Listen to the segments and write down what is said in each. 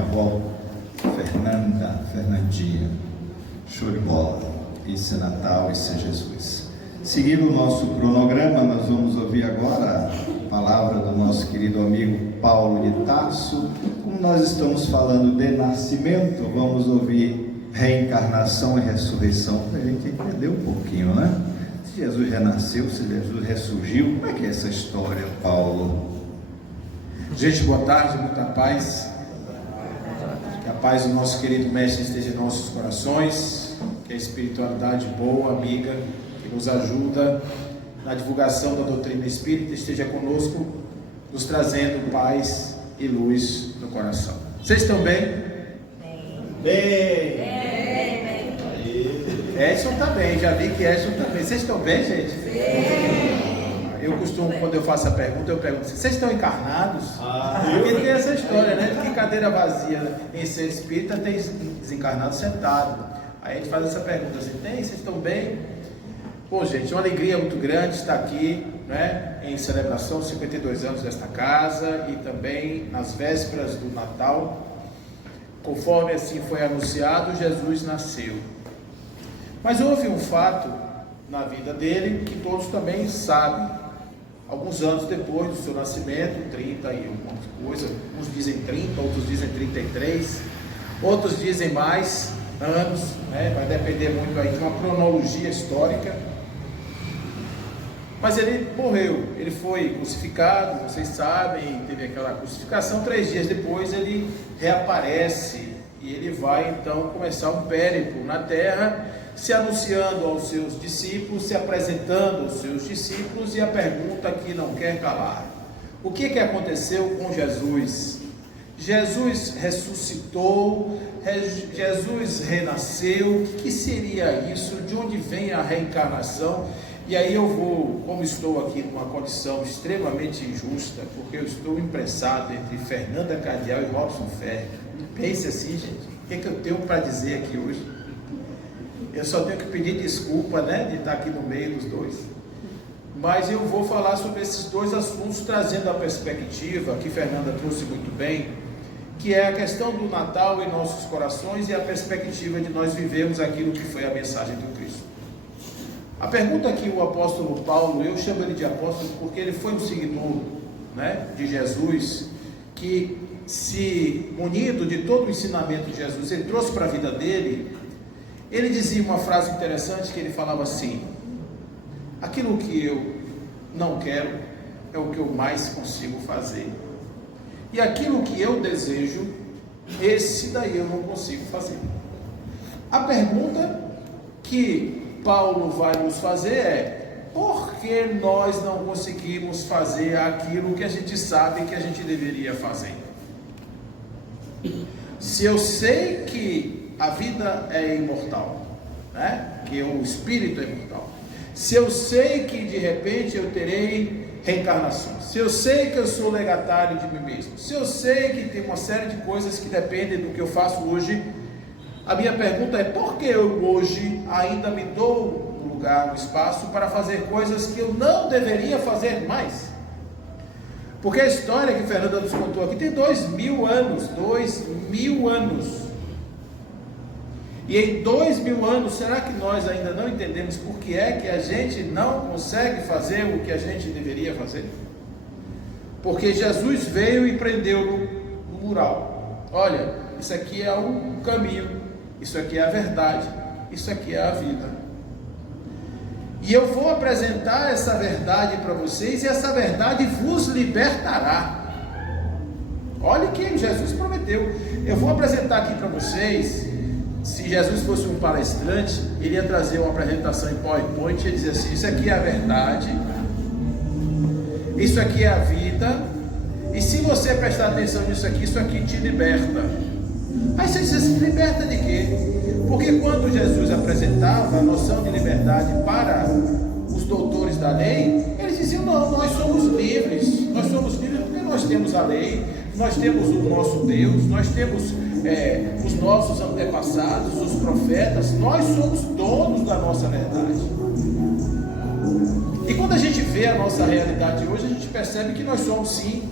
minha avó, Fernandinha. Show de bola. Isso é Natal, isso é Jesus. Seguindo o nosso cronograma, nós vamos ouvir agora a palavra do nosso querido amigo Paulo de Tarso. Como nós estamos falando de nascimento, vamos ouvir reencarnação e ressurreição, para a gente entender um pouquinho, né? Se Jesus renasceu, se Jesus ressurgiu, como é que é essa história, Paulo? Gente, boa tarde, muita paz. Que a paz do nosso querido Mestre esteja em nossos corações, que a espiritualidade boa, amiga, que nos ajuda na divulgação da doutrina espírita, esteja conosco, nos trazendo paz e luz no coração. Vocês estão bem? Bem. Edson está bem, já vi que Edson está bem. Vocês estão bem, gente? Eu costumo, quando eu faço a pergunta, eu pergunto assim: vocês estão encarnados? Porque tem essa história, né? De que cadeira vazia em ser espírita tem desencarnado sentado. Aí a gente faz essa pergunta assim: vocês estão bem? Bom, gente, uma alegria muito grande estar aqui, né? Em celebração, 52 anos desta casa e também nas vésperas do Natal. Conforme assim foi anunciado, Jesus nasceu. Mas houve um fato na vida dele que todos também sabem. Alguns anos depois do seu nascimento, 30 e alguma coisa, uns dizem 30, outros dizem 33, outros dizem mais anos, né? Vai depender muito aí de uma cronologia histórica. Mas ele morreu, ele foi crucificado, vocês sabem, teve aquela crucificação. 3 dias depois ele reaparece e ele vai então começar um périplo na terra, se anunciando aos seus discípulos, se apresentando aos seus discípulos, e a pergunta que não quer calar: o que aconteceu com Jesus? Jesus ressuscitou, Jesus renasceu, o que seria isso? De onde vem a reencarnação? E aí eu vou, como estou aqui numa condição extremamente injusta, porque eu estou imprensado entre Fernanda Cardial e Robson Ferreira. Pense assim, gente, o que eu tenho para dizer aqui hoje? Eu só tenho que pedir desculpa, né, de estar aqui no meio dos dois. Mas eu vou falar sobre esses dois assuntos, trazendo a perspectiva que Fernanda trouxe muito bem, que é a questão do Natal em nossos corações e a perspectiva de nós vivermos aquilo que foi a mensagem do Cristo. A pergunta que o apóstolo Paulo, eu chamo ele de apóstolo porque ele foi um seguidor, né, de Jesus, que se munido de todo o ensinamento de Jesus, ele trouxe para a vida dele. Ele dizia uma frase interessante, que ele falava assim: aquilo que eu não quero é o que eu mais consigo fazer, e aquilo que eu desejo, esse daí eu não consigo fazer. A pergunta que Paulo vai nos fazer é: por que nós não conseguimos fazer aquilo que a gente sabe que a gente deveria fazer? Se eu sei que a vida é imortal, né? Que o espírito é imortal, se eu sei que de repente eu terei reencarnações, se eu sei que eu sou legatário de mim mesmo, se eu sei que tem uma série de coisas que dependem do que eu faço hoje, a minha pergunta é: por que eu hoje ainda me dou um lugar, um espaço para fazer coisas que eu não deveria fazer mais? Porque a história que Fernanda nos contou aqui tem 2000 anos, 2000 anos. E em 2000 anos, será que nós ainda não entendemos por que é que a gente não consegue fazer o que a gente deveria fazer? Porque Jesus veio e prendeu no mural: olha, isso aqui é o caminho, isso aqui é a verdade, isso aqui é a vida. E eu vou apresentar essa verdade para vocês, e essa verdade vos libertará. Olha o que Jesus prometeu. Eu vou apresentar aqui para vocês. Se Jesus fosse um palestrante, ele ia trazer uma apresentação em PowerPoint e ia dizer assim: isso aqui é a verdade, isso aqui é a vida, e se você prestar atenção nisso aqui, isso aqui te liberta. Aí você diz assim: liberta de quê? Porque quando Jesus apresentava a noção de liberdade para os doutores da lei, eles diziam: não, nós somos livres porque nós temos a lei, nós temos o nosso Deus, nós temos os nossos antepassados, os profetas, nós somos donos da nossa verdade. E quando a gente vê a nossa realidade hoje, a gente percebe que nós somos, sim,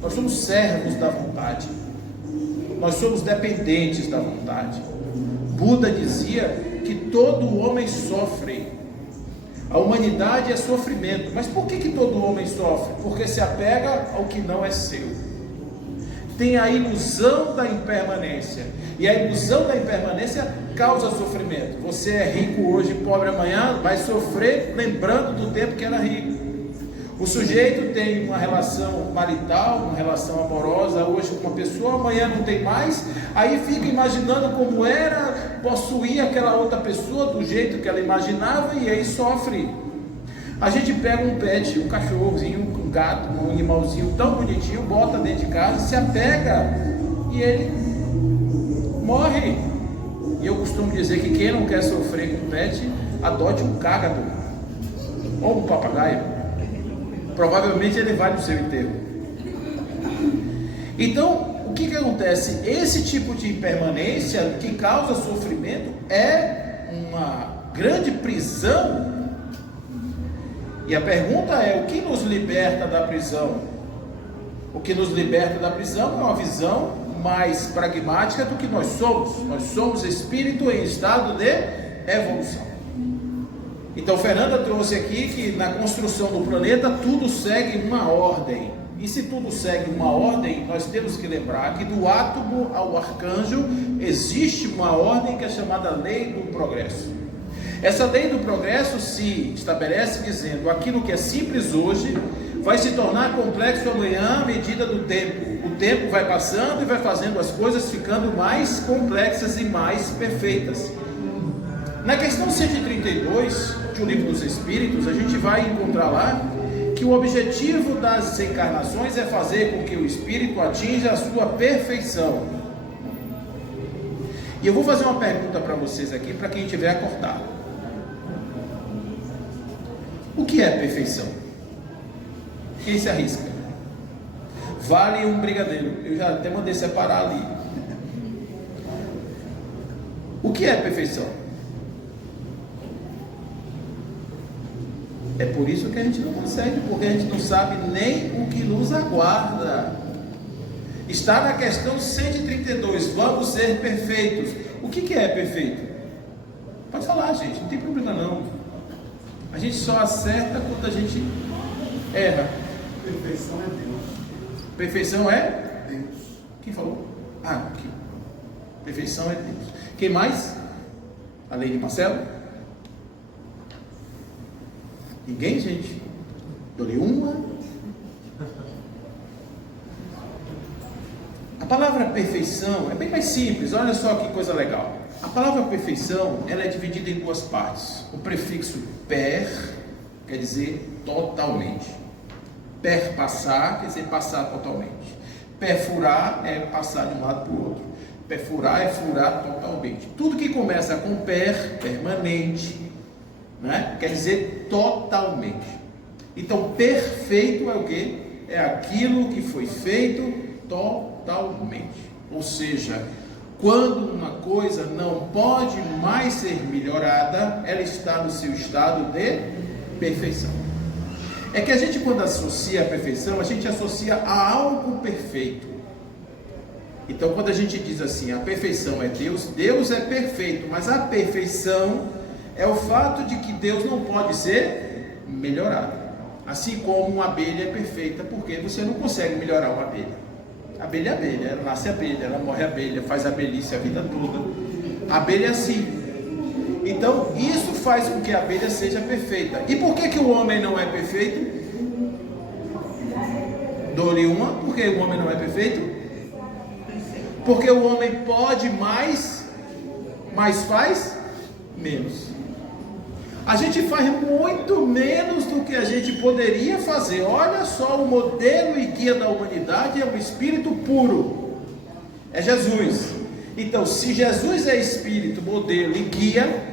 nós somos servos da vontade. nós somos dependentes da vontade. Buda dizia que todo homem sofre. A humanidade é sofrimento. Mas por que todo homem sofre? Porque se apega ao que não é seu. Tem a ilusão da impermanência. E a ilusão da impermanência causa sofrimento. Você é rico hoje, pobre amanhã, vai sofrer lembrando do tempo que era rico. O sujeito tem uma relação marital, uma relação amorosa hoje com uma pessoa, amanhã não tem mais, aí fica imaginando como era possuir aquela outra pessoa do jeito que ela imaginava e aí sofre. A gente pega um pet, um cachorrozinho, um gato, um animalzinho tão bonitinho, bota dentro de casa, se apega e ele morre. E eu costumo dizer que quem não quer sofrer com pet, adote um cágado ou um papagaio. Provavelmente ele vai no seu enterro. Então, o que acontece? Esse tipo de impermanência que causa sofrimento é uma grande prisão. E a pergunta é: o que nos liberta da prisão? O que nos liberta da prisão é uma visão mais pragmática do que nós somos. Nós somos espírito em estado de evolução. Então Fernanda trouxe aqui que na construção do planeta tudo segue uma ordem. E se tudo segue uma ordem, nós temos que lembrar que do átomo ao arcanjo existe uma ordem que é chamada lei do progresso. Essa lei do progresso se estabelece dizendo: aquilo que é simples hoje vai se tornar complexo amanhã à medida do tempo. O tempo vai passando e vai fazendo as coisas ficando mais complexas e mais perfeitas. Na questão 132 de O Livro dos Espíritos, a gente vai encontrar lá que o objetivo das encarnações é fazer com que o espírito atinja a sua perfeição. E eu vou fazer uma pergunta para vocês aqui, para quem tiver acordado. O que é perfeição? Quem se arrisca? Vale um brigadeiro. Eu já até mandei separar ali. O que é perfeição? É por isso que a gente não consegue, porque a gente não sabe nem o que nos aguarda. Está na questão 132, vamos ser perfeitos. O que é perfeito? Pode falar, gente, não tem problema não. A gente só acerta quando a gente erra. Perfeição é Deus. Perfeição é? Deus. Quem falou? Aqui. Perfeição é Deus. Quem mais? Além de Marcelo? Ninguém, gente? Dou-lhe uma. A palavra perfeição é bem mais simples. Olha só que coisa legal. A palavra perfeição, ela é dividida em duas partes. O prefixo per quer dizer totalmente. Per passar quer dizer passar totalmente. Perfurar é passar de um lado para o outro. Perfurar é furar totalmente. Tudo que começa com per, permanente, né? Quer dizer totalmente. Então perfeito é o que? É aquilo que foi feito totalmente. Ou seja, quando uma coisa não pode mais ser melhorada, ela está no seu estado de perfeição. É que a gente, quando associa a perfeição, a gente associa a algo perfeito. Então quando a gente diz assim, a perfeição é Deus, Deus é perfeito, mas a perfeição é o fato de que Deus não pode ser melhorado. Assim como uma abelha é perfeita, porque você não consegue melhorar uma abelha. A abelha é abelha, ela nasce abelha, ela morre abelha, faz abelhice a vida toda. A abelha é assim. Então, isso faz com que a abelha seja perfeita. E por que o homem não é perfeito? Dou-lhe uma, por que o homem não é perfeito? Porque o homem pode mais, mas faz menos. A gente faz muito menos do que a gente poderia fazer. Olha só, o modelo e guia da humanidade é o espírito puro, é Jesus. Então, se Jesus é espírito, modelo e guia,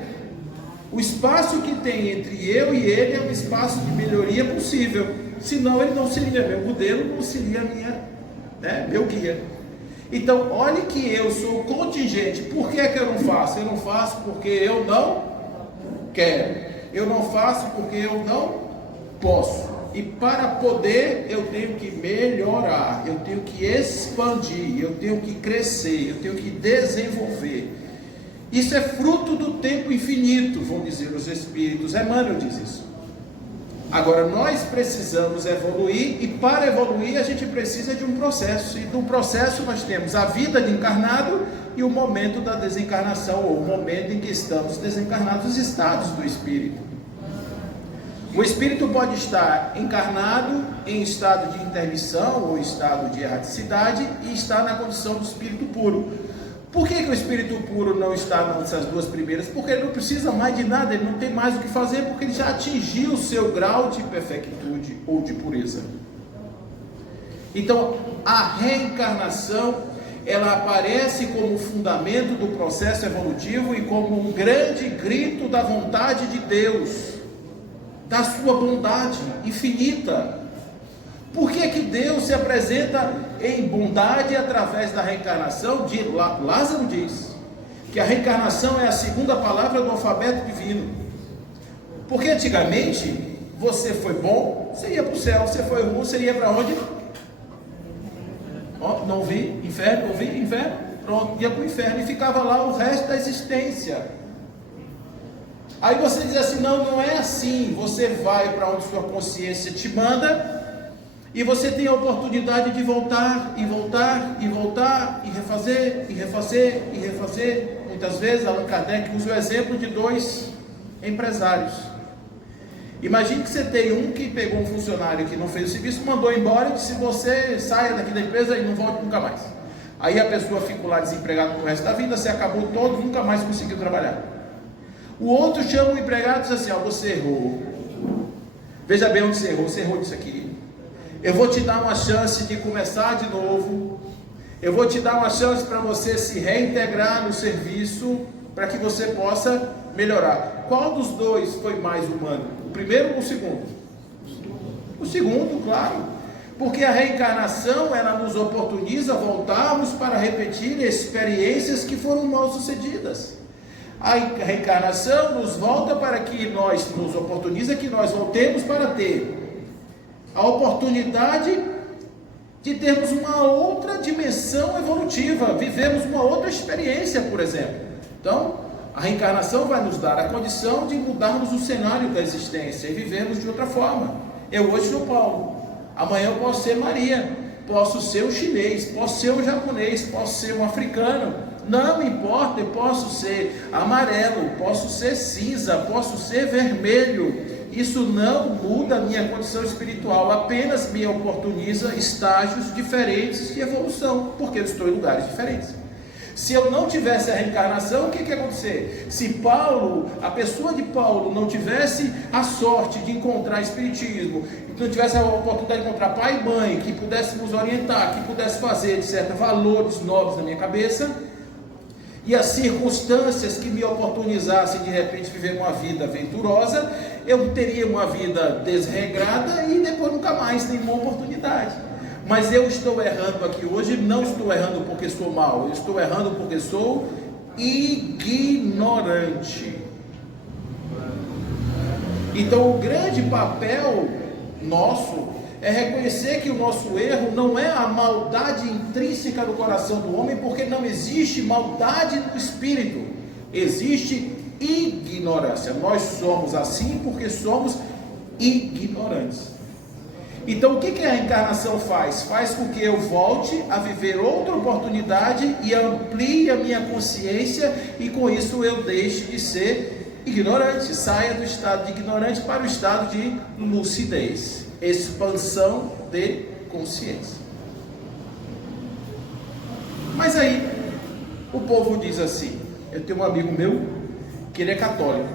o espaço que tem entre eu e ele é um espaço de melhoria possível. Senão ele não seria meu modelo, não seria meu guia. Então, olhe que eu sou contingente. Por que eu não faço? Eu não faço porque eu não quero. Eu não faço porque eu não posso. E para poder, eu tenho que melhorar, eu tenho que expandir, eu tenho que crescer, eu tenho que desenvolver. Isso é fruto do tempo infinito, vão dizer os Espíritos. Emmanuel diz isso. Agora, nós precisamos evoluir, e para evoluir a gente precisa de um processo. E no processo nós temos a vida de encarnado e o momento da desencarnação, ou o momento em que estamos desencarnados, os estados do espírito. O espírito pode estar encarnado em estado de intermissão ou estado de erraticidade e estar na condição do espírito puro. Por que o espírito puro não está nessas duas primeiras? Porque ele não precisa mais de nada, ele não tem mais o que fazer, porque ele já atingiu o seu grau de perfectude ou de pureza. Então, a reencarnação, ela aparece como fundamento do processo evolutivo e como um grande grito da vontade de Deus, da sua bondade infinita. Por que Deus se apresenta em bondade através da reencarnação? Lázaro diz que a reencarnação é a segunda palavra do alfabeto divino. Porque antigamente, você foi bom, você ia para o céu, você foi ruim, você ia para onde? Não vi, inferno, não vi, inferno, pronto, ia para o inferno e ficava lá o resto da existência. Aí você diz assim, não é assim, você vai para onde sua consciência te manda, e você tem a oportunidade de voltar, e voltar, e voltar, e refazer, e refazer, e refazer. Muitas vezes Allan Kardec usa o exemplo de dois empresários. Imagine que você tem um que pegou um funcionário que não fez o serviço, mandou embora e disse, você saia daqui da empresa e não volte nunca mais. Aí a pessoa ficou lá desempregada no resto da vida, se acabou todo, nunca mais conseguiu trabalhar. O outro chama o empregado e diz assim, você errou. Veja bem onde você errou disso aqui. Eu vou te dar uma chance de começar de novo. Eu vou te dar uma chance para você se reintegrar no serviço, para que você possa melhorar. Qual dos dois foi mais humano? O primeiro ou o segundo? O segundo, claro. Porque a reencarnação, ela nos oportuniza voltarmos para repetir experiências que foram mal sucedidas. A reencarnação nos volta para que nos oportuniza que nós voltemos para ter a oportunidade de termos uma outra dimensão evolutiva, vivemos uma outra experiência, por exemplo. Então, a reencarnação vai nos dar a condição de mudarmos o cenário da existência e vivermos de outra forma. Eu hoje sou Paulo, amanhã eu posso ser Maria, posso ser um chinês, posso ser um japonês, posso ser um africano. Não importa, eu posso ser amarelo, posso ser cinza, posso ser vermelho. Isso não muda a minha condição espiritual, apenas me oportuniza estágios diferentes de evolução, porque eu estou em lugares diferentes. Se eu não tivesse a reencarnação, o que ia acontecer? Se Paulo, a pessoa de Paulo, não tivesse a sorte de encontrar espiritismo, não tivesse a oportunidade de encontrar pai e mãe, que pudesse nos orientar, que pudesse fazer, etc., valores novos na minha cabeça, e as circunstâncias que me oportunizassem de repente viver uma vida aventurosa, eu teria uma vida desregrada e depois nunca mais nenhuma oportunidade. Mas eu estou errando aqui hoje, não estou errando porque sou mau, eu estou errando porque sou ignorante. Então o grande papel nosso é reconhecer que o nosso erro não é a maldade intrínseca do coração do homem, porque não existe maldade no espírito, existe ignorância. Nós somos assim porque somos ignorantes. Então o que a reencarnação faz? Faz com que eu volte a viver outra oportunidade e amplie a minha consciência, e com isso eu deixe de ser ignorante, saia do estado de ignorante para o estado de lucidez, expansão de consciência. Mas aí o povo diz assim, eu tenho um amigo meu que ele é católico,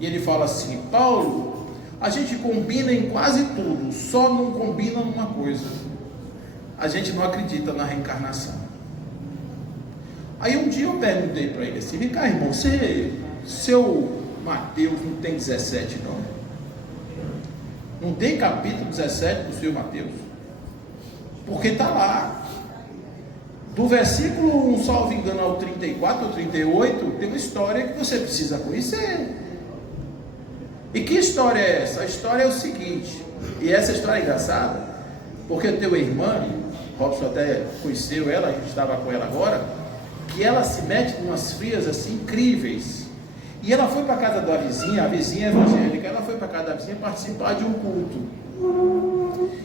e ele fala assim, Paulo, a gente combina em quase tudo, só não combina numa coisa, a gente não acredita na reencarnação. Aí um dia eu perguntei para ele assim, vem cá irmão, seu Mateus não tem 17 não? Não tem capítulo 17 do seu Mateus? Porque está lá. Do versículo 1, salvo engano, ao 34 ou 38, tem uma história que você precisa conhecer. E que história é essa? A história é o seguinte, E essa história é engraçada, porque eu tenho uma irmã, Robson até conheceu ela, a gente estava com ela agora, que ela se mete em umas frias assim incríveis. E ela foi para a casa da vizinha, a vizinha evangélica, ela foi para a casa da vizinha participar de um culto.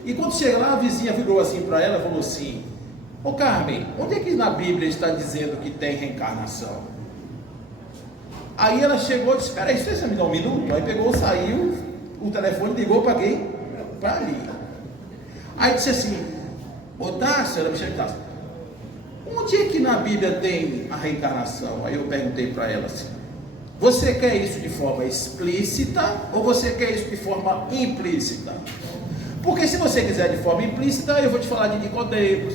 E quando chega lá, a vizinha virou assim para ela e falou assim: ô Carmen, onde é que na Bíblia está dizendo que tem reencarnação? Aí ela chegou e disse: espera aí, você me dá um minuto? Aí pegou, saiu, o telefone ligou para quem? Para ali. Aí disse assim: ô Tássio, ela me chama de Tássio, onde é que na Bíblia tem a reencarnação? Aí eu perguntei para ela assim: você quer isso de forma explícita ou você quer isso de forma implícita? Porque se você quiser de forma implícita, eu vou te falar de Nicodemos.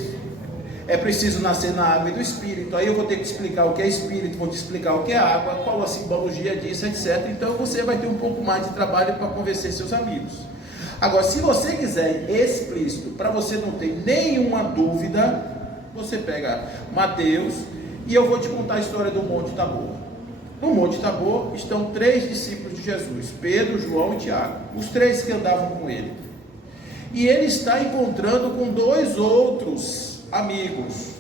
É preciso nascer na água e do Espírito. Aí eu vou ter que te explicar o que é Espírito, vou te explicar o que é água, qual a simbologia disso, etc. Então você vai ter um pouco mais de trabalho para convencer seus amigos. Agora, se você quiser explícito, para você não ter nenhuma dúvida, você pega Mateus e eu vou te contar a história do Monte Tabor. No Monte Tabor estão 3 discípulos de Jesus: Pedro, João e Tiago, os 3 que andavam com ele. E ele está encontrando com 2 outros amigos.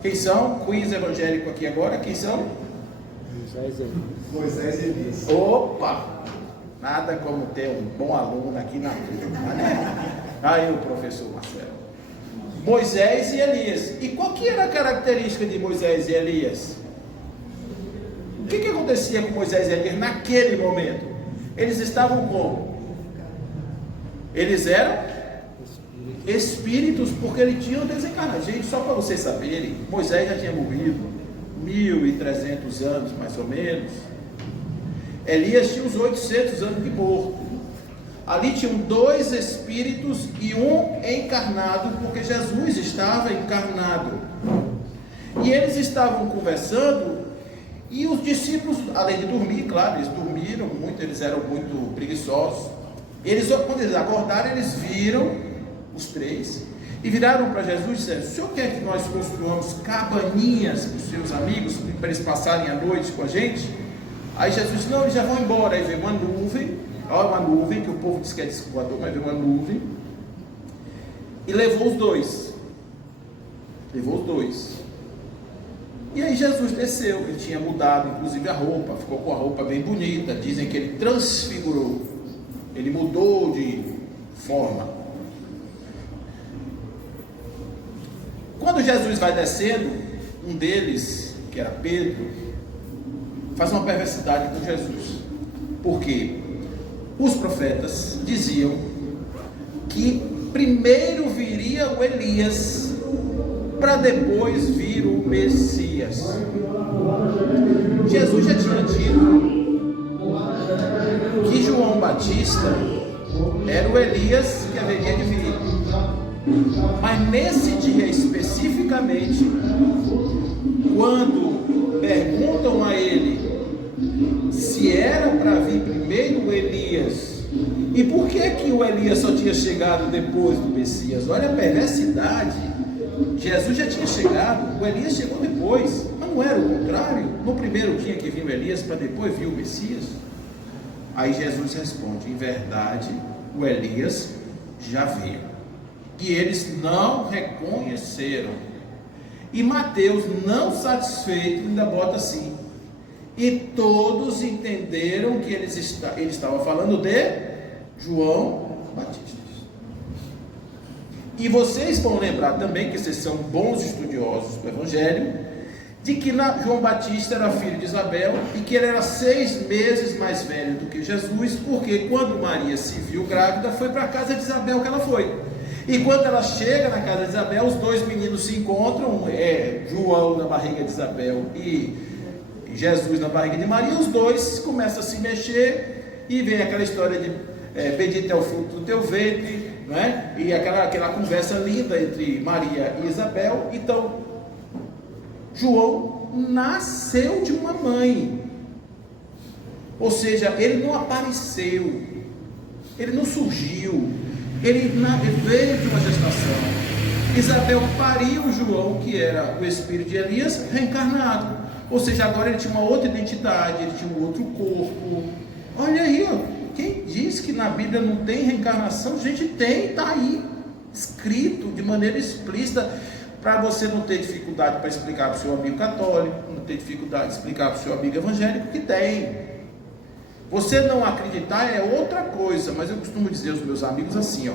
Quem são? Quiz evangélico aqui agora. Quem são? Moisés e Elias. Opa! Nada como ter um bom aluno aqui na turma, né? Aí o professor Marcelo. Moisés e Elias. E qual que era a característica de Moisés e Elias? O que acontecia com Moisés e Elias naquele momento? Eles estavam como? Eles eram espíritos, porque eles tinham desencarnado. Gente, só para vocês saberem, Moisés já tinha morrido 1.300 anos mais ou menos. Elias tinha uns 800 anos de morto. Ali tinham 2 espíritos e um encarnado, porque Jesus estava encarnado. E eles estavam conversando, e os discípulos, além de dormir, claro, eles dormiram muito, eles eram muito preguiçosos. Quando eles acordaram, eles viram os 3 e viraram para Jesus e disseram: o senhor quer que nós construamos cabaninhas para os seus amigos, para eles passarem a noite com a gente? Aí Jesus disse: não, eles já vão embora. Aí veio uma nuvem, olha uma nuvem, que o povo diz que é disco voador, mas veio uma nuvem e levou os 2. Levou os 2. E aí Jesus desceu, ele tinha mudado inclusive a roupa, ficou com a roupa bem bonita. Dizem que ele transfigurou, ele mudou de forma. Quando Jesus vai descendo, um deles, que era Pedro, faz uma perversidade com Jesus. Porque os profetas diziam que primeiro viria o Elias, para depois vir o Messias. Jesus já tinha dito que João Batista era o Elias que haveria de vir. Mas nesse dia especificamente, quando perguntam a ele se era para vir primeiro o Elias, e por que o Elias só tinha chegado depois do Messias? Olha a perversidade. Jesus já tinha chegado, o Elias chegou depois, mas não era o contrário? No primeiro tinha que vir o Elias para depois vir o Messias? Aí Jesus responde: em verdade, o Elias já veio. E eles não reconheceram. E Mateus, não satisfeito, ainda bota assim: e todos entenderam que ele estava falando de João Batista. E vocês vão lembrar também, que vocês são bons estudiosos do Evangelho, de que João Batista era filho de Isabel e que ele era 6 meses mais velho do que Jesus, porque quando Maria se viu grávida, foi para a casa de Isabel que ela foi. E quando ela chega na casa de Isabel, os 2 meninos se encontram, João na barriga de Isabel e Jesus na barriga de Maria. Os 2 começam a se mexer e vem aquela história de bendito é o fruto do teu ventre, não é? E aquela conversa linda entre Maria e Isabel. Então, João nasceu de uma mãe, ou seja, ele não apareceu, ele não surgiu, ele veio de uma gestação. Isabel pariu João, que era o espírito de Elias reencarnado, ou seja, agora ele tinha uma outra identidade, ele tinha um outro corpo. Olha aí, ó, Quem diz que na Bíblia não tem reencarnação? Gente, tem, está aí, escrito de maneira explícita, para você não ter dificuldade para explicar para o seu amigo católico, não ter dificuldade de explicar para o seu amigo evangélico, que tem. Você não acreditar é outra coisa, mas eu costumo dizer aos meus amigos assim, ó: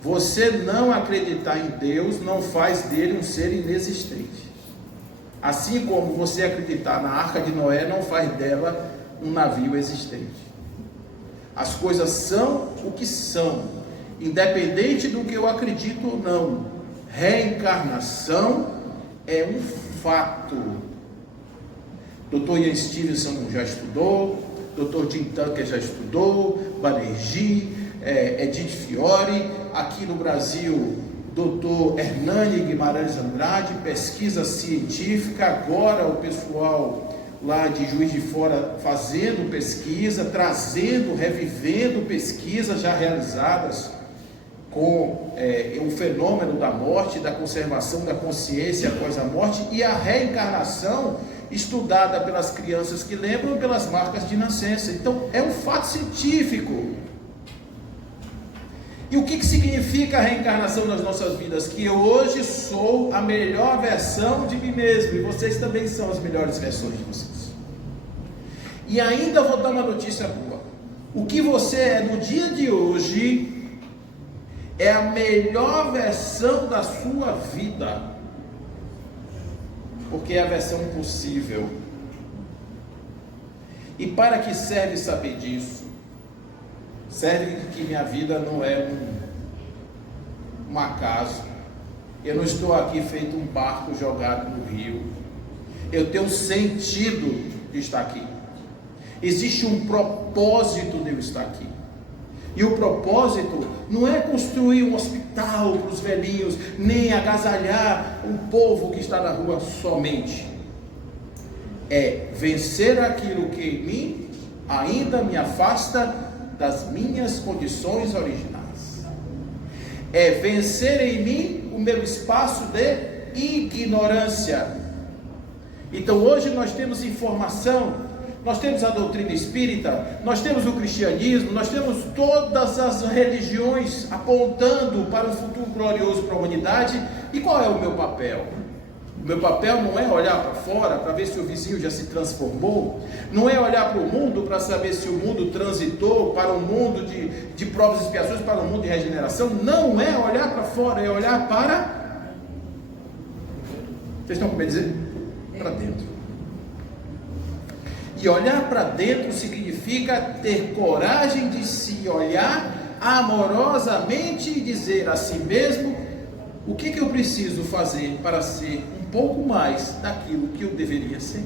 você não acreditar em Deus não faz dele um ser inexistente. Assim como você acreditar na Arca de Noé não faz dela um navio existente. As coisas são o que são, independente do que eu acredito ou não. Reencarnação é um fato. Dr. Ian Stevenson já estudou, Dr. Jim Tucker já estudou, Banerjee, Edith Fiore, aqui no Brasil, Dr. Hernani Guimarães Andrade, pesquisa científica, agora o pessoal lá de Juiz de Fora fazendo pesquisa, trazendo, revivendo pesquisas já realizadas com o fenômeno da morte, da conservação da consciência após a morte, e a reencarnação estudada pelas crianças que lembram, pelas marcas de nascença. Então é um fato científico. E o que significa a reencarnação nas nossas vidas? Que eu hoje sou a melhor versão de mim mesmo, e vocês também são as melhores versões de vocês. E ainda vou dar uma notícia boa: o que você é no dia de hoje é a melhor versão da sua vida, porque é a versão possível. E para que serve saber disso? Serve que minha vida não é um acaso. Eu não estou aqui feito um barco jogado no rio. Eu tenho sentido de estar aqui. Existe um propósito de eu estar aqui. E o propósito não é construir um hospital para os velhinhos, nem agasalhar o povo que está na rua somente. É vencer aquilo que em mim ainda me afasta das minhas condições originais. É vencer em mim o meu espaço de ignorância. Então hoje nós temos informação, nós temos a doutrina espírita, nós temos o cristianismo, nós temos todas as religiões apontando para um futuro glorioso para a humanidade. E qual é o meu papel? O meu papel não é olhar para fora para ver se o vizinho já se transformou, não é olhar para o mundo para saber se o mundo transitou para um mundo de provas e expiações, para um mundo de regeneração. Não é olhar para fora, é olhar para... Vocês estão com medo de dizer? Para dentro. E olhar para dentro significa ter coragem de se olhar amorosamente e dizer a si mesmo: o que eu preciso fazer para ser um pouco mais daquilo que eu deveria ser?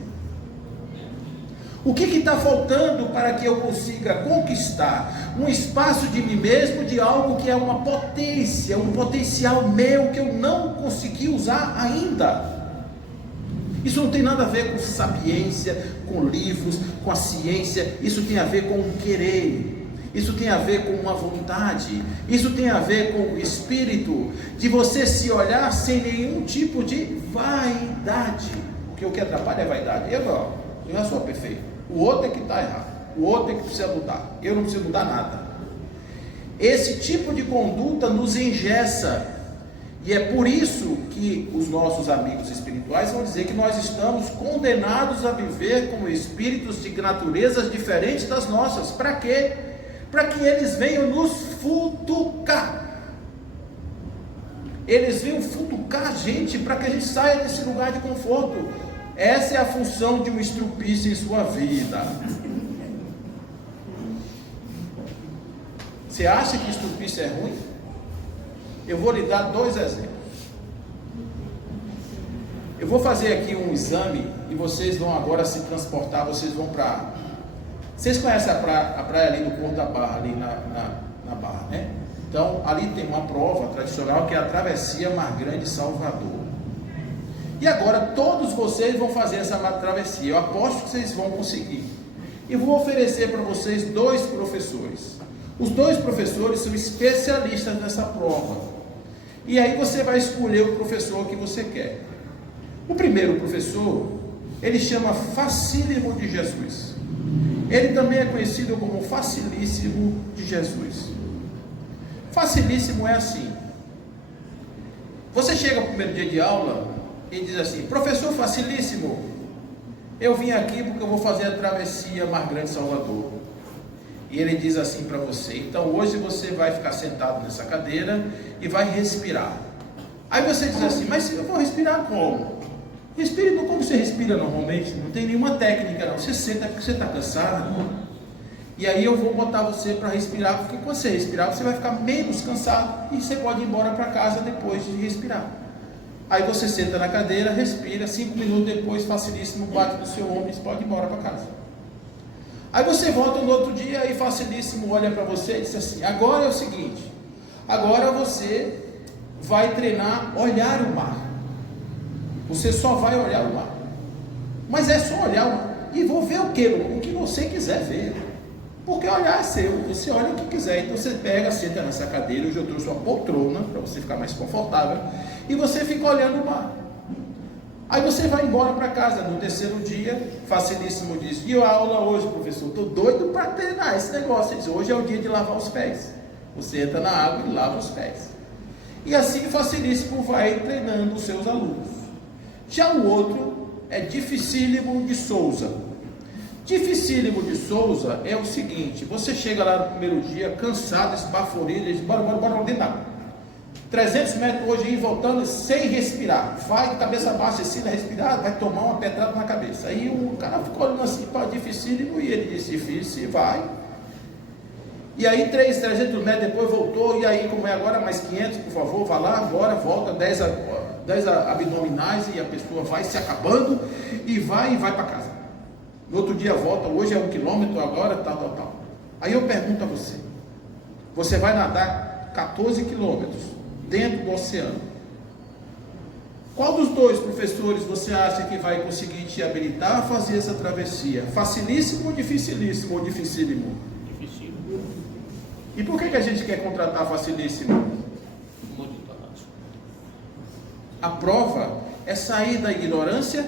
O que está faltando para que eu consiga conquistar um espaço de mim mesmo, de algo que é uma potência, um potencial meu que eu não consegui usar ainda? Isso não tem nada a ver com sapiência, com livros, com a ciência. Isso tem a ver com o querer. Isso tem a ver com uma vontade. Isso tem a ver com o espírito de você se olhar sem nenhum tipo de vaidade. Porque o que atrapalha é vaidade. Eu já sou perfeito. O outro é que está errado. O outro é que precisa mudar. Eu não preciso mudar nada. Esse tipo de conduta nos engessa. E é por isso que os nossos amigos espirituais vão dizer que nós estamos condenados a viver como espíritos de naturezas diferentes das nossas. Para quê? Para que eles venham nos futucar. Eles venham futucar a gente para que a gente saia desse lugar de conforto. Essa é a função de um estrupício em sua vida. Você acha que estrupício é ruim? Eu vou lhe dar 2 exemplos. Eu vou fazer aqui um exame e vocês vão agora se transportar, vocês vão para... Vocês conhecem a praia ali do Porto da Barra, ali na Barra, né? Então, ali tem uma prova tradicional que é a Travessia Mar Grande Salvador. E agora todos vocês vão fazer essa travessia. Eu aposto que vocês vão conseguir. E vou oferecer para vocês 2 professores. Os 2 professores são especialistas nessa prova. E aí você vai escolher o professor que você quer. O primeiro professor, ele chama Facílimo de Jesus. Ele também é conhecido como Facilíssimo de Jesus. Facilíssimo é assim: você chega no primeiro dia de aula e diz assim: professor Facilíssimo, eu vim aqui porque eu vou fazer a travessia Mar Grande Salvador. E ele diz assim para você: então hoje você vai ficar sentado nessa cadeira e vai respirar. Aí você diz assim: mas eu vou respirar como? Respire como você respira normalmente, não tem nenhuma técnica não. Você senta porque você está cansado. E aí eu vou botar você para respirar, porque quando você respirar, você vai ficar menos cansado e você pode ir embora para casa depois de respirar. Aí você senta na cadeira, respira, 5 minutos depois, Facilíssimo bate no seu ombro e você pode ir embora para casa. Aí você volta no outro dia e Facilíssimo olha para você e diz assim: agora é o seguinte, agora você vai treinar olhar o mar. Você só vai olhar o mar. Mas é só olhar o mar. E vou ver o que? O que você quiser ver. Porque olhar é seu, você olha o que quiser. Então você pega, senta nessa cadeira, hoje eu trouxe uma poltrona para você ficar mais confortável, e você fica olhando o mar. Aí você vai embora para casa. No terceiro dia, Facilíssimo diz: e a aula hoje, professor? Estou doido para treinar esse negócio. Ele diz: hoje é o dia de lavar os pés. Você entra na água e lava os pés. E assim Facilíssimo vai treinando os seus alunos. Já o outro é Dificílimo de Souza. Dificílimo de Souza é o seguinte: você chega lá no primeiro dia, cansado, esbaforido, diz: bora dentro da água. 300 metros hoje, ir voltando sem respirar. Vai, cabeça baixa, ensina a respirar, vai tomar uma pedrada na cabeça. Aí o cara ficou olhando assim para Dificílimo e ele disse: difícil, vai. E aí 300 metros depois voltou, e aí como é agora, mais 500, por favor, vá lá, agora, volta, 10 abdominais, e a pessoa vai se acabando, e vai para casa. No outro dia volta, hoje é 1 quilômetro, agora tal. Aí eu pergunto a você: você vai nadar 14 quilômetros dentro do oceano. Qual dos dois professores você acha que vai conseguir te habilitar a fazer essa travessia? Facilíssimo ou dificilíssimo ou dificílimo? Dificílimo. E por que a gente quer contratar Facilíssimo? A prova é sair da ignorância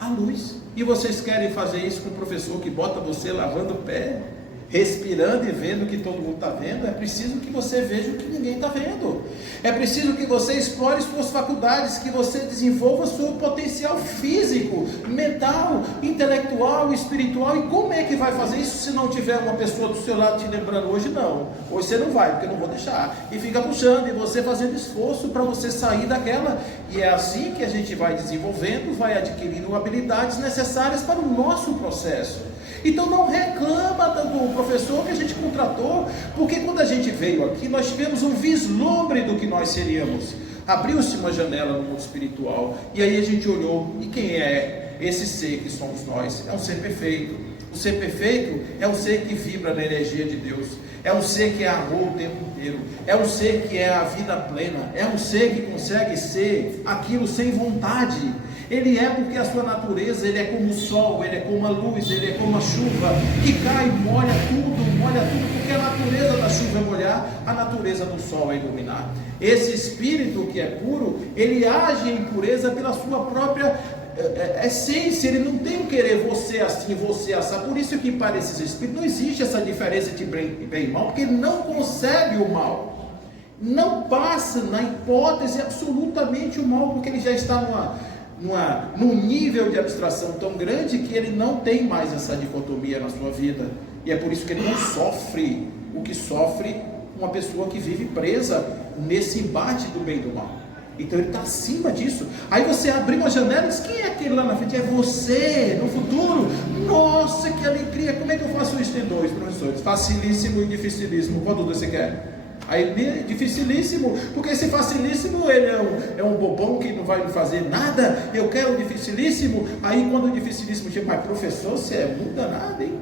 à luz. E vocês querem fazer isso com um professor que bota você lavando o pé, respirando e vendo o que todo mundo está vendo? É preciso que você veja o que ninguém está vendo. É preciso que você explore suas faculdades, que você desenvolva seu potencial físico, mental, intelectual, espiritual. E como é que vai fazer isso se não tiver uma pessoa do seu lado te lembrando? Hoje não, hoje você não vai, porque eu não vou deixar. E fica puxando, e você fazendo esforço para você sair daquela. E é assim que a gente vai desenvolvendo, vai adquirindo habilidades necessárias para o nosso processo. Então não reclama do professor que a gente contratou, porque quando a gente veio aqui, nós tivemos um vislumbre do que nós seríamos. Abriu-se uma janela no mundo espiritual, e aí a gente olhou, e quem é esse ser que somos nós? É um ser perfeito. O ser perfeito é um ser que vibra na energia de Deus, é um ser que é amor o tempo inteiro, é um ser que é a vida plena, é um ser que consegue ser aquilo sem vontade. Ele é porque a sua natureza, ele é como o sol, ele é como a luz, ele é como a chuva, que cai, molha tudo, porque a natureza da chuva é molhar, a natureza do sol é iluminar. Esse espírito que é puro, ele age em pureza pela sua própria essência, ele não tem o querer você assim, você assar. Por isso que para esses espíritos não existe essa diferença de bem e mal, porque ele não concebe o mal, não passa na hipótese absolutamente o mal, porque ele já está num nível de abstração tão grande que ele não tem mais essa dicotomia na sua vida, e é por isso que ele não sofre o que sofre uma pessoa que vive presa nesse embate do bem e do mal. Então ele está acima disso. Aí você abre uma janela e diz: quem é aquele lá na frente? É você, no futuro. Nossa, que alegria! Como é que eu faço isso? Tem dois professores, Facilíssimo e Dificilíssimo. Qual dos dois você quer? Aí ele é Dificilíssimo, porque esse Facilíssimo, ele é um bobão que não vai fazer nada. Eu quero o Dificilíssimo. Aí quando o Dificilíssimo chega: mas professor, você é muito danado, hein?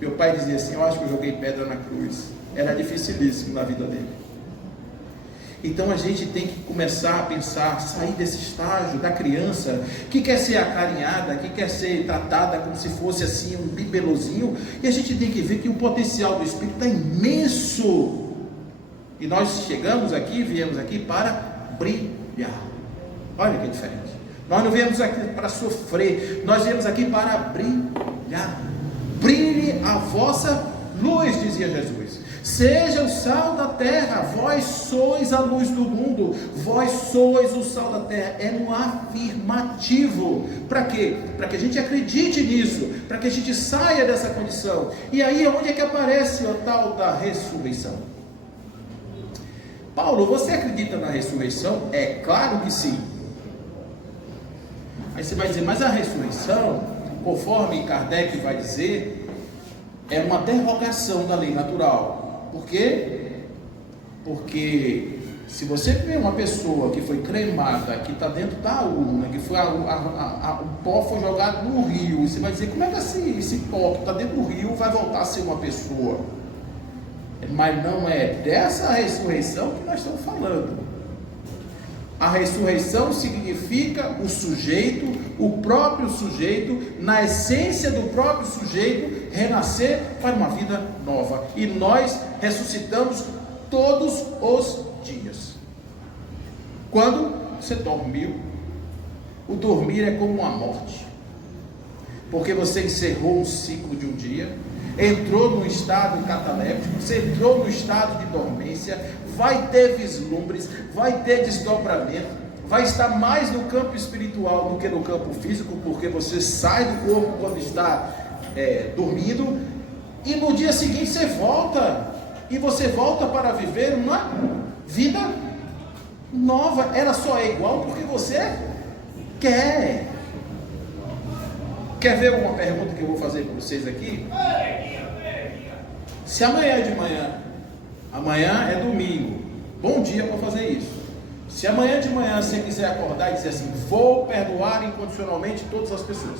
Meu pai dizia assim: eu acho que eu joguei pedra na cruz. Era Dificilíssimo na vida dele. Então a gente tem que começar a pensar, sair desse estágio da criança que quer ser acarinhada, que quer ser tratada como se fosse assim um bibelozinho, e a gente tem que ver que o potencial do espírito está imenso. E nós chegamos aqui, viemos aqui para brilhar. Olha que diferente. Nós não viemos aqui para sofrer, nós viemos aqui para brilhar. brilhe a vossa luz, dizia Jesus. Seja o sal da terra, vós sois a luz do mundo, vós sois o sal da terra. É um afirmativo. Para quê? Para que a gente acredite nisso, para que a gente saia dessa condição. E aí onde é que aparece o tal da ressurreição? Paulo, você acredita na ressurreição? É claro que sim. Aí você vai dizer, mas a ressurreição, conforme Kardec vai dizer, é uma derrogação da lei natural. Por quê? Porque se você vê uma pessoa que foi cremada, que está dentro da urna, que foi o pó foi jogado no rio, e você vai dizer, como é que esse pó que está dentro do rio vai voltar a ser uma pessoa? Mas não é dessa ressurreição que nós estamos falando. A ressurreição significa o sujeito, o próprio sujeito, na essência do próprio sujeito, renascer para uma vida nova. E nós ressuscitamos todos os dias. Quando você dormiu, o dormir é como uma morte, porque você encerrou um ciclo de um dia, entrou num estado cataléptico, você entrou no estado de dormência, vai ter vislumbres, vai ter desdobramento, vai estar mais no campo espiritual do que no campo físico, porque você sai do corpo quando está dormindo, e no dia seguinte você volta, e você volta para viver uma vida nova. Ela só é igual porque você quer. Quer ver uma pergunta que eu vou fazer para vocês aqui? Se amanhã de manhã, amanhã é domingo, bom dia para fazer isso. Se amanhã de manhã você quiser acordar e dizer assim, vou perdoar incondicionalmente todas as pessoas,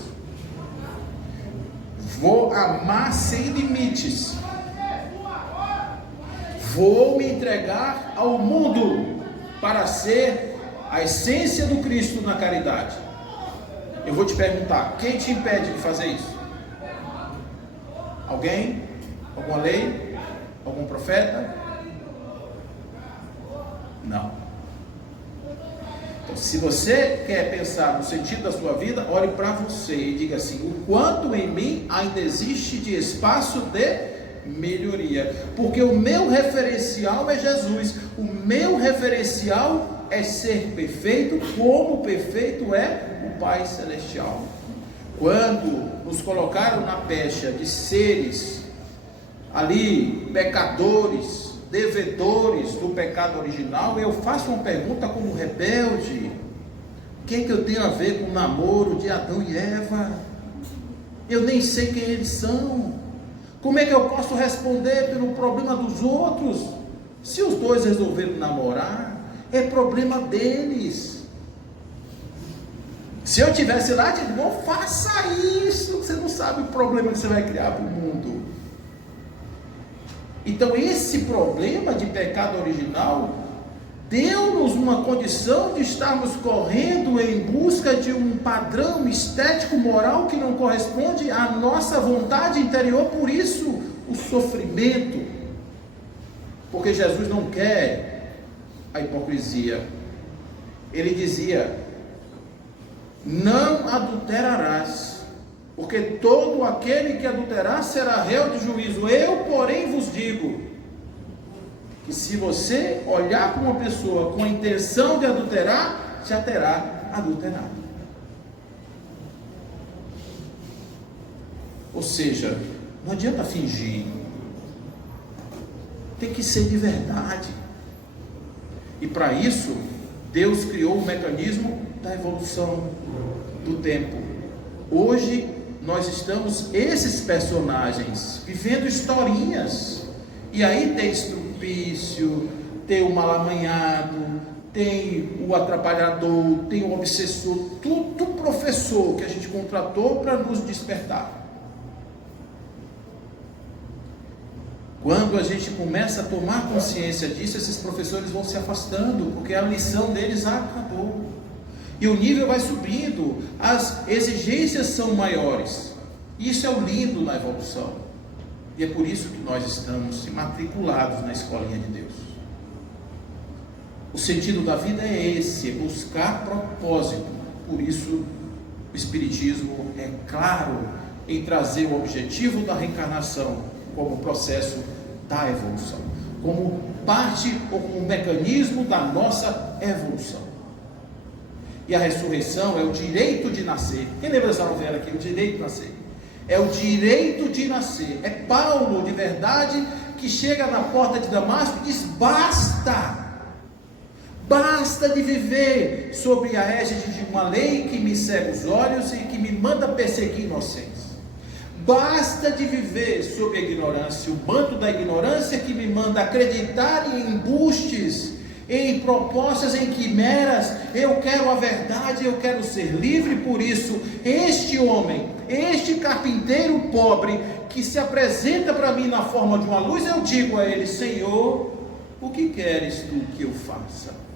vou amar sem limites, vou me entregar ao mundo para ser a essência do Cristo na caridade. Eu vou te perguntar, quem te impede de fazer isso? Alguém? Alguma lei? Algum profeta? Não. Então, se você quer pensar no sentido da sua vida, olhe para você e diga assim, o quanto em mim ainda existe de espaço de melhoria, porque o meu referencial é Jesus, o meu referencial é ser perfeito, como perfeito é o Pai Celestial. Quando nos colocaram na pecha de seres ali, pecadores, devedores do pecado original, eu faço uma pergunta como rebelde: o que é que eu tenho a ver com o namoro de Adão e Eva? Eu nem sei quem eles são. Como é que eu posso responder pelo problema dos outros? Se os dois resolveram namorar, é problema deles. Se eu tivesse lá, eu diria, não faça isso, você não sabe o problema que você vai criar para o mundo. Então esse problema de pecado original deu-nos uma condição de estarmos correndo em busca de um padrão estético moral que não corresponde à nossa vontade interior, por isso o sofrimento, porque Jesus não quer a hipocrisia. Ele dizia, não adulterarás, porque todo aquele que adulterar será réu de juízo. Eu, porém, vos digo, que se você olhar para uma pessoa com a intenção de adulterar, já terá adulterado. Ou seja, não adianta fingir, tem que ser de verdade. E para isso, Deus criou o mecanismo da evolução do tempo. Hoje, nós estamos, esses personagens, vivendo historinhas, e aí tem estrupício, tem o mal amanhado, tem o atrapalhador, tem o obsessor, tudo professor que a gente contratou para nos despertar. Quando a gente começa a tomar consciência disso, esses professores vão se afastando, porque a lição deles acabou. E o nível vai subindo, as exigências são maiores. Isso é o lindo na evolução. E é por isso que nós estamos matriculados na escolinha de Deus. O sentido da vida é esse, é buscar propósito. Por isso o Espiritismo é claro em trazer o objetivo da reencarnação como processo da evolução, como parte ou como mecanismo da nossa evolução. E a ressurreição é o direito de nascer. Quem lembra dessa novela aqui? O direito de nascer. É o direito de nascer. É Paulo, de verdade, que chega na porta de Damasco e diz: basta! Basta de viver sob a égide de uma lei que me cega os olhos e que me manda perseguir inocentes. Basta de viver sob a ignorância, o manto da ignorância que me manda acreditar em embustes, em propostas, em quimeras. Eu quero a verdade, eu quero ser livre. Por isso, este homem, este carpinteiro pobre, que se apresenta para mim na forma de uma luz, eu digo a ele: Senhor, o que queres tu que eu faça?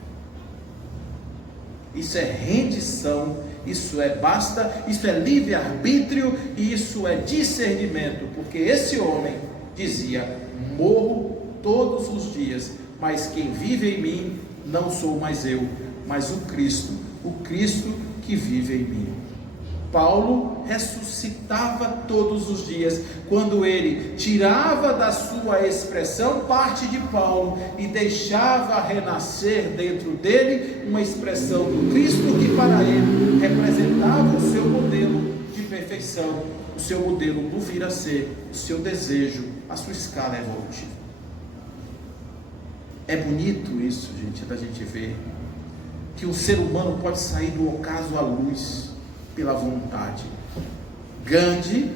Isso é rendição, isso é basta, isso é livre-arbítrio e isso é discernimento, porque esse homem dizia: morro todos os dias, mas quem vive em mim não sou mais eu, mas o Cristo que vive em mim. Paulo ressuscitava todos os dias, quando ele tirava da sua expressão parte de Paulo e deixava renascer dentro dele uma expressão do Cristo que para ele representava o seu modelo de perfeição, o seu modelo do vir a ser, o seu desejo, a sua escala evolutiva. É bonito isso, gente, da gente ver que o ser humano pode sair do ocaso à luz pela vontade. Gandhi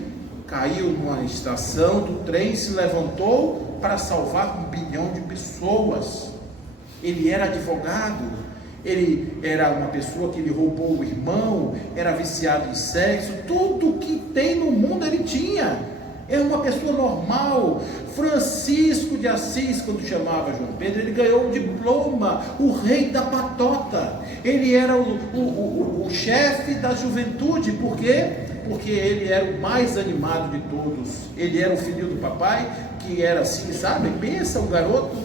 caiu numa estação do trem e se levantou para salvar 1 bilhão de pessoas. Ele era advogado, ele era uma pessoa que lhe roubou o irmão, era viciado em sexo, tudo que tem no mundo ele tinha. É uma pessoa normal. Francisco de Assis, quando chamava João Pedro, ele ganhou um diploma, o rei da patota. Ele era o chefe da juventude. Por quê? Porque ele era o mais animado de todos. Ele era o filho do papai, que era assim, sabe? Pensa, um garoto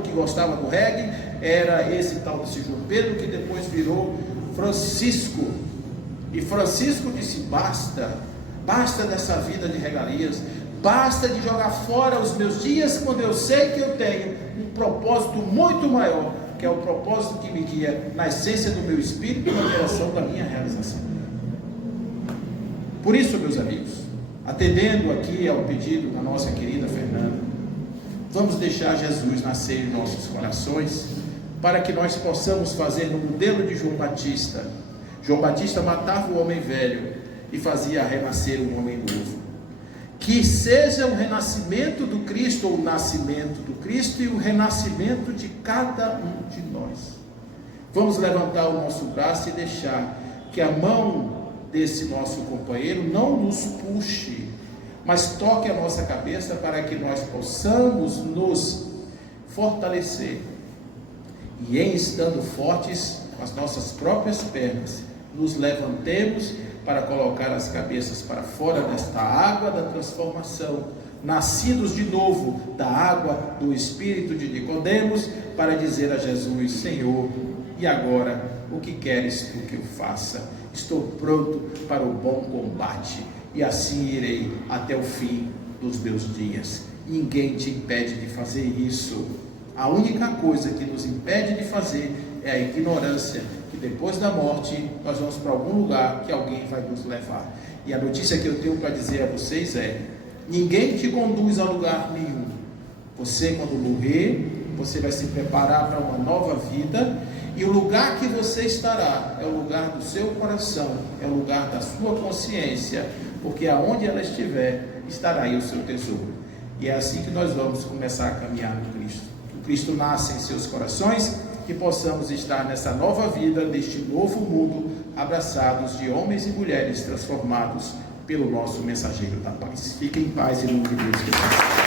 que gostava do reggae, era esse tal desse João Pedro, que depois virou Francisco. E Francisco disse: basta dessa vida de regalias, basta de jogar fora os meus dias, quando eu sei que eu tenho um propósito muito maior, que é o propósito que me guia na essência do meu espírito, na direção da minha realização. Por isso, meus amigos, atendendo aqui ao pedido da nossa querida Fernanda, vamos deixar Jesus nascer em nossos corações, para que nós possamos fazer no modelo de João Batista. João Batista matava o homem velho e fazia renascer um homem novo. Que seja o renascimento do Cristo, ou o nascimento do Cristo, e o renascimento de cada um de nós. Vamos levantar o nosso braço e deixar que a mão desse nosso companheiro não nos puxe, mas toque a nossa cabeça, para que nós possamos nos fortalecer, e em estando fortes com as nossas próprias pernas, nos levantemos para colocar as cabeças para fora desta água da transformação, nascidos de novo da água do Espírito de Nicodemos, para dizer a Jesus: Senhor, e agora, o que queres tu que eu faça? Estou pronto para o bom combate, e assim irei até o fim dos meus dias. Ninguém te impede de fazer isso. A única coisa que nos impede de fazer é a ignorância, que depois da morte nós vamos para algum lugar que alguém vai nos levar. E a notícia que eu tenho para dizer a vocês é: ninguém te conduz a lugar nenhum. Você, quando morrer, você vai se preparar para uma nova vida, e o lugar que você estará é o lugar do seu coração, é o lugar da sua consciência, porque aonde ela estiver, estará aí o seu tesouro. E é assim que nós vamos começar a caminhar no Cristo. Que o Cristo nasça em seus corações, que possamos estar nessa nova vida, neste novo mundo, abraçados de homens e mulheres transformados pelo nosso mensageiro da paz. Fiquem em paz, em nome de Deus.